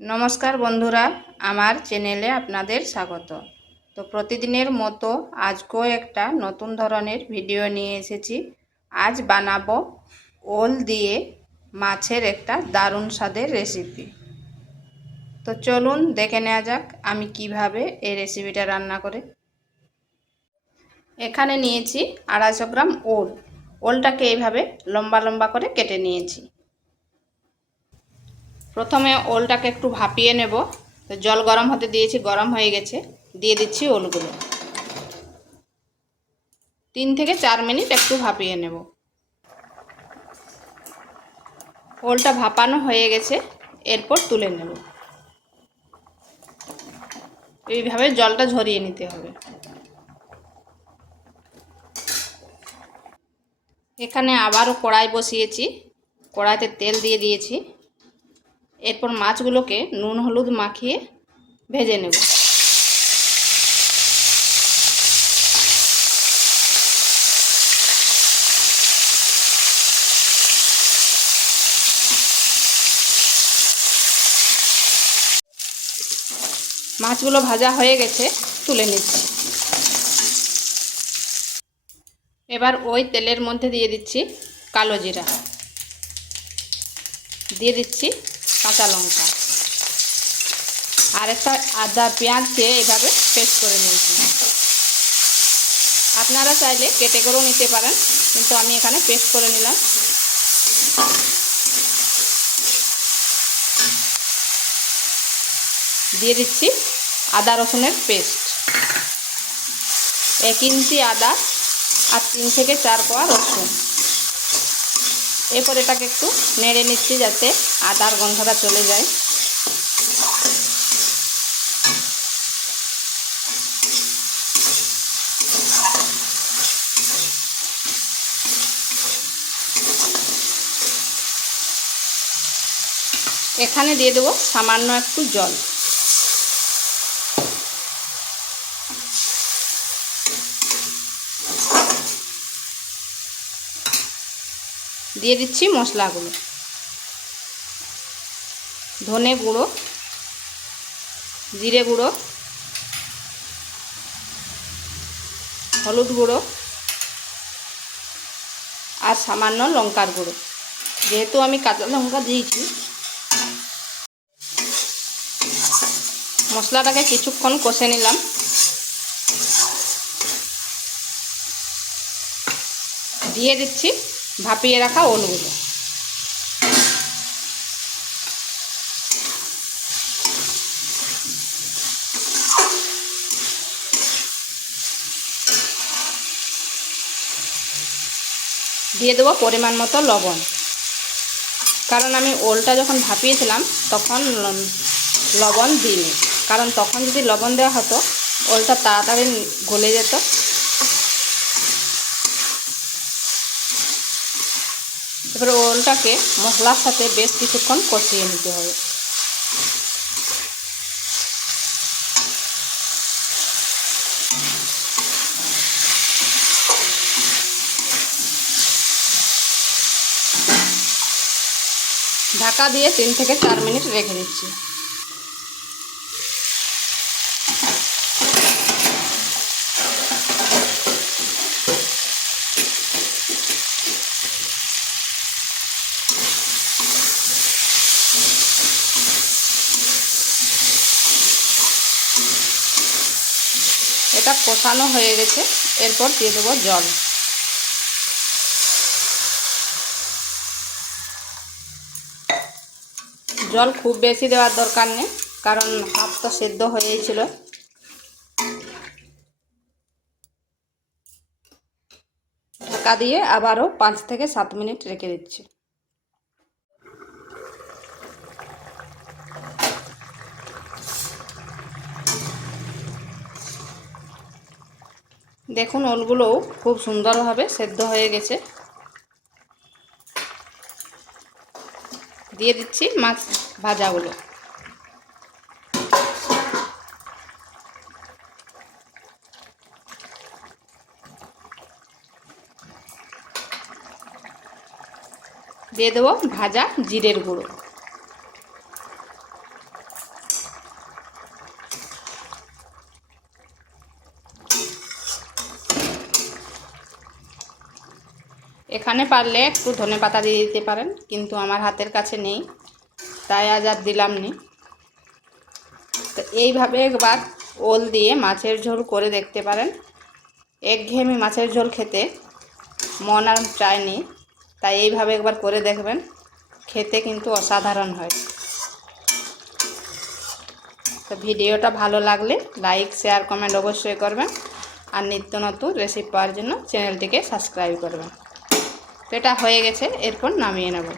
নমস্কার বন্ধুরা, আমার চ্যানেলে আপনাদের স্বাগত। তো প্রতিদিনের মতো আজকেও একটা নতুন ধরনের ভিডিও নিয়ে এসেছি। আজ বানাবো ওল দিয়ে মাছের একটা দারুণ স্বাদের রেসিপি তো চলুন দেখে নেওয়া যাক আমি কীভাবে এই রেসিপিটা রান্না করে। এখানে নিয়েছি আড়াইশো গ্রাম ওল। ওলটাকে এইভাবে লম্বা লম্বা করে কেটে নিয়েছি। প্রথমে ওলটাকে একটু ভাপিয়ে নেব। জল গরম হতে দিয়েছি, গরম হয়ে গেছে। দিয়ে দিচ্ছি ওলগুলো। তিন থেকে চার মিনিট একটু ভাপিয়ে নেব। ওলটা ভাপানো হয়ে গেছে, এরপর তুলে নেব। এইভাবে জলটা ঝরিয়ে নিতে হবে। এখানে আবারও কড়াই বসিয়েছি। কড়াইতে তেল দিয়ে দিয়েছি। এরপর মাছগুলোকে নুন, হলুদ মাখিয়ে ভেজে নেব। মাছগুলো ভাজা হয়ে গেছে, তুলে নিচ্ছি। এবার ওই তেলের মধ্যে দিয়ে দিচ্ছি কালো জিরা। দিয়ে দিচ্ছি কাঁচা লঙ্কা। আর একটা আদা, পেঁয়াজ দিয়ে এভাবে পেস্ট করে নিয়েছি। আপনারা চাইলে কেটে করেও নিতে পারেন, কিন্তু আমি এখানে পেস্ট করে নিলাম। দিয়ে দিচ্ছি আদা রসুনের পেস্ট। এক ইঞ্চি আদা আর তিন থেকে চার কোয়া রসুন। এরপর এটাকে একটু নেড়ে নিচ্ছি যাতে আদার গন্ধটা চলে যায়। এখানে দিয়ে দেবো সামান্য একটু জল। দিয়ে দিচ্ছি মশলাগুলো। ধনে গুঁড়ো, জিরে গুঁড়ো, হলুদ গুঁড়ো আর সামান্য লঙ্কার গুঁড়ো। যেহেতু আমি কাঁচা লঙ্কা দিয়েছি, মশলাটাকে কিছুক্ষণ কষে নিলাম। দিয়ে দিচ্ছি ভাপিয়ে রাখা ওলগুলো দিয়ে দেবো পরিমাণ মতো লবণ। কারণ আমি ওলটা যখন ভাপিয়েছিলাম, তখন লবণ দিইনি। কারণ তখন যদি লবণ দেওয়া হতো, ওলটা তাড়াতাড়ি গলে যেত। এবারে ওলটাকে মশলার সাথে বেশ কিছুক্ষণ কষিয়ে নিতে হবে। ঢাকা দিয়ে তিন থেকে চার মিনিট রেখে দিচ্ছি। এটা কষানো হয়ে গেছে। এরপর দিয়ে দেবো জল। জল খুব বেশি দেওয়ার দরকার নেই, কারণ হাত তো সেদ্ধ হয়েছিল ঢাকা দিয়ে আবারও পাঁচ থেকে সাত মিনিট রেখে দিচ্ছি। দেখুন ওলগুলোও খুব সুন্দরভাবে সেদ্ধ হয়ে গেছে। দিয়ে দিচ্ছি মাছ ভাজাগুলো। দিয়ে দেবো ভাজা জিরের গুঁড়ো। এখানে পারলে একটু ধনে পাতা দিয়ে দিতে পারেন, কিন্তু আমার হাতের কাছে নেই, তাই আজ আর দিলাম নি। তো এইভাবে একবার ওল দিয়ে মাছের ঝোল করে দেখতে পারেন। একঘেয়েমি মাছের ঝোল খেতে মন আর চায়নি তাই এইভাবে একবার করে দেখবেন, খেতে কিন্তু অসাধারণ হয়। তো ভিডিওটা ভালো লাগলে লাইক, শেয়ার, কমেন্ট অবশ্যই করবেন, আর নিত্য নতুন রেসিপি পাওয়ার জন্য চ্যানেলটিকে সাবস্ক্রাইব করবেন। তো এটা হয়ে গেছে এরপর নামিয়ে নেব।